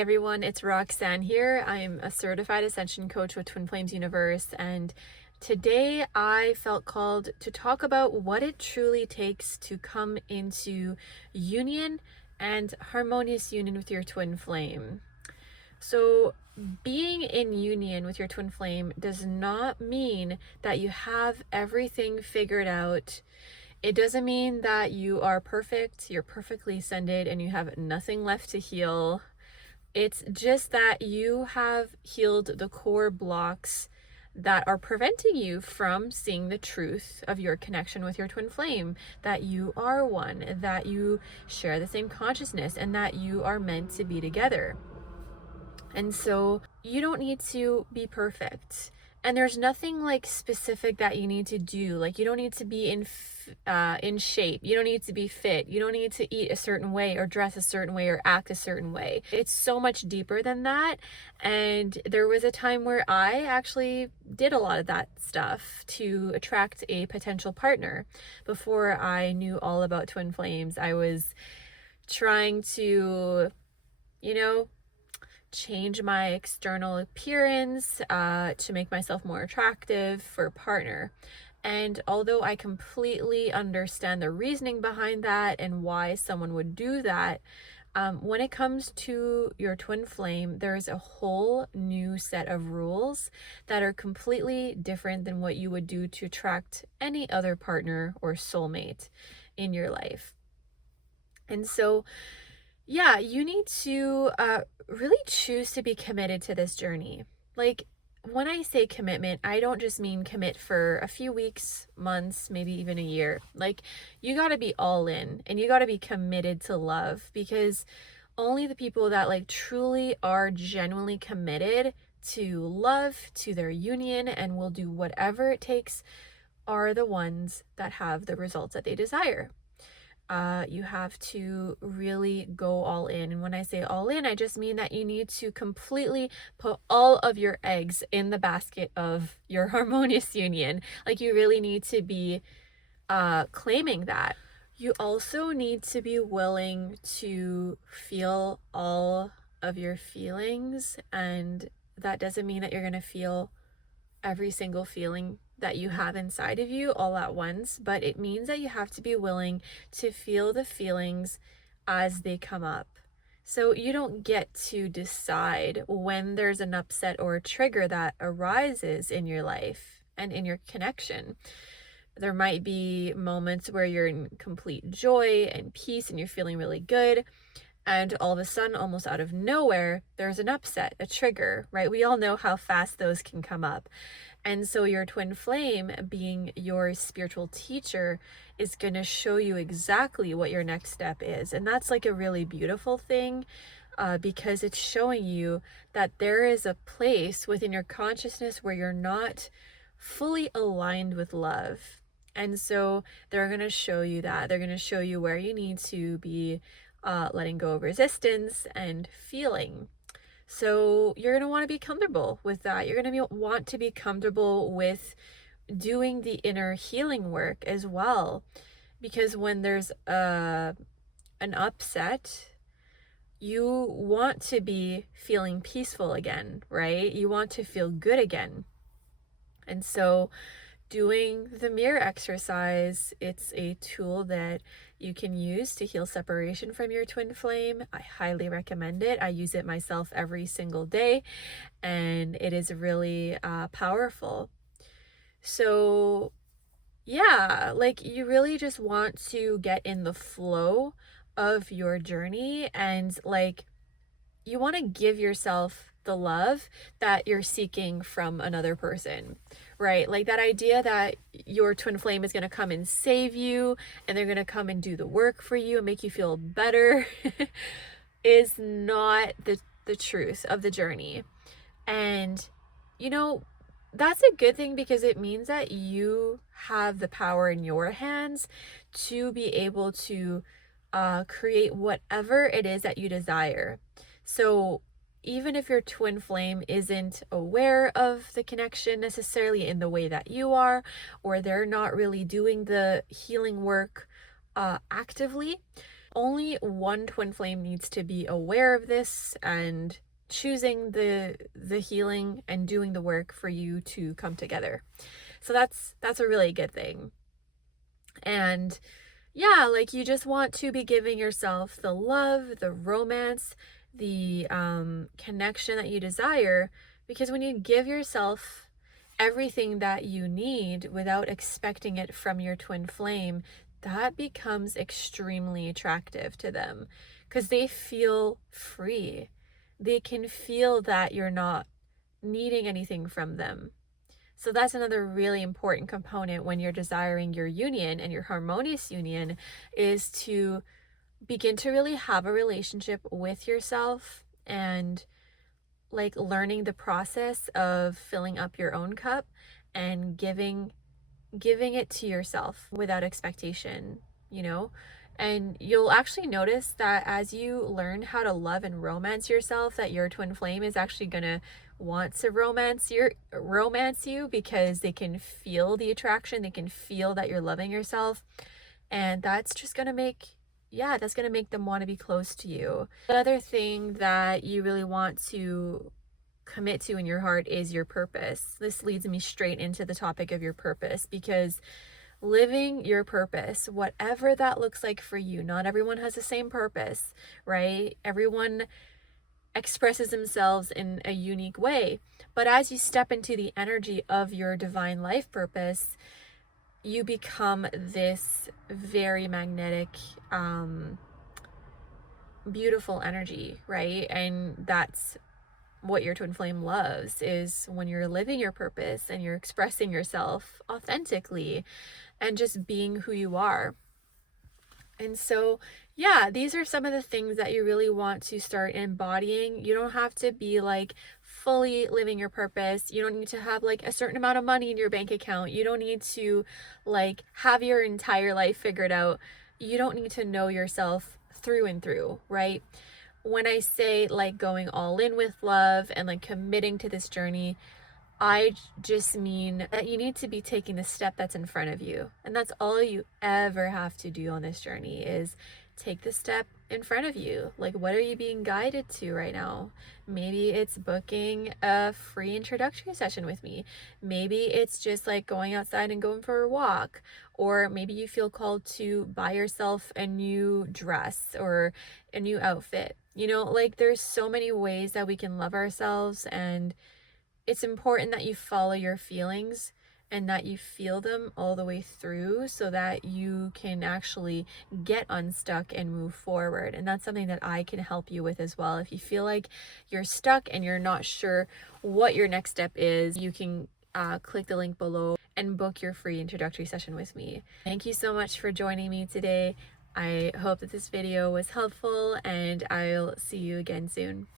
everyone, it's Roxanne here. I'm a certified Ascension coach with Twin Flames Universe, and today I felt called to talk about what it truly takes to come into union and harmonious union with your twin flame. So, being in union with your twin flame does not mean that you have everything figured out. It doesn't mean that you are perfect, you're perfectly ascended, and you have nothing left to heal. It's just that you have healed the core blocks that are preventing you from seeing the truth of your connection with your twin flame, that you are one, that you share the same consciousness, and that you are meant to be together. And so you don't need to be perfect. And there's nothing like specific that you need to do. Like you don't need to be in shape. You don't need to be fit. You don't need to eat a certain way or dress a certain way or act a certain way. It's so much deeper than that. And there was a time where I actually did a lot of that stuff to attract a potential partner. Before I knew all about twin flames, I was trying to, change my external appearance to make myself more attractive for a partner. And although I completely understand the reasoning behind that and why someone would do that, when it comes to your twin flame, there's a whole new set of rules that are completely different than what you would do to attract any other partner or soulmate in your life. And so you need to really choose to be committed to this journey. Like, when I say commitment, I don't just mean commit for a few weeks, months, maybe even a year. Like, you got to be all in and you got to be committed to love, because only the people that like truly are genuinely committed to love, to their union, and will do whatever it takes are the ones that have the results that they desire. You have to really go all in. And when I say all in, I just mean that you need to completely put all of your eggs in the basket of your harmonious union. Like, you really need to be claiming that. You also need to be willing to feel all of your feelings. And that doesn't mean that you're going to feel every single feeling that you have inside of you all at once, but it means that you have to be willing to feel the feelings as they come up. So you don't get to decide when there's an upset or a trigger that arises in your life and in your connection. There might be moments where you're in complete joy and peace and you're feeling really good, and all of a sudden, almost out of nowhere, there's an upset, a trigger, right? We all know how fast those can come up. And so your twin flame, being your spiritual teacher, is going to show you exactly what your next step is. And that's like a really beautiful thing, because it's showing you that there is a place within your consciousness where you're not fully aligned with love. And so they're going to show you that. They're going to show you where you need to be letting go of resistance and feeling. So you're going to want to be comfortable with that. You're going to want to be comfortable with doing the inner healing work as well. Because when there's an upset, you want to be feeling peaceful again, right? You want to feel good again. And so doing the mirror exercise, it's a tool that you can use to heal separation from your twin flame. I highly recommend it. I use it myself every single day, and it is really powerful. So like, you really just want to get in the flow of your journey, and like, you want to give yourself the love that you're seeking from another person, right? Like, that idea that your twin flame is going to come and save you and they're going to come and do the work for you and make you feel better is not the truth of the journey. And that's a good thing, because it means that you have the power in your hands to be able to create whatever it is that you desire. So even if your twin flame isn't aware of the connection necessarily in the way that you are, or they're not really doing the healing work actively, Only one twin flame needs to be aware of this and choosing the healing and doing the work for you to come together. So that's a really good thing. And yeah, like you just want to be giving yourself the love, the romance, the connection that you desire, because when you give yourself everything that you need without expecting it from your twin flame, that becomes extremely attractive to them because they feel free. They can feel that you're not needing anything from them. So that's another really important component when you're desiring your union and your harmonious union, is to begin to really have a relationship with yourself and like learning the process of filling up your own cup and giving it to yourself without expectation, you know? And you'll actually notice that as you learn how to love and romance yourself, that your twin flame is actually going to want to romance you because they can feel the attraction, they can feel that you're loving yourself, and that's just going to make that's going to make them want to be close to you. The other thing that you really want to commit to in your heart is your purpose. This leads me straight into the topic of your purpose, because living your purpose, whatever that looks like for you, not everyone has the same purpose, right? Everyone expresses themselves in a unique way. But as you step into the energy of your divine life purpose, you become this very magnetic, beautiful energy, right? And that's what your twin flame loves, is when you're living your purpose and you're expressing yourself authentically and just being who you are. And so, yeah, these are some of the things that you really want to start embodying. You don't have to be like fully living your purpose. You don't need to have like a certain amount of money in your bank account. You don't need to like have your entire life figured out. You don't need to know yourself through and through, right? When I say like going all in with love and like committing to this journey, I just mean that you need to be taking the step that's in front of you. And that's all you ever have to do on this journey, is take the step in front of you. Like, what are you being guided to right now? Maybe it's booking a free introductory session with me. Maybe it's just like going outside and going for a walk. Or maybe you feel called to buy yourself a new dress or a new outfit. You know, like there's so many ways that we can love ourselves, and it's important that you follow your feelings and that you feel them all the way through so that you can actually get unstuck and move forward. And that's something that I can help you with as well. If you feel like you're stuck and you're not sure what your next step is, you can click the link below and book your free introductory session with me. Thank you so much for joining me today. I hope that this video was helpful, and I'll see you again soon.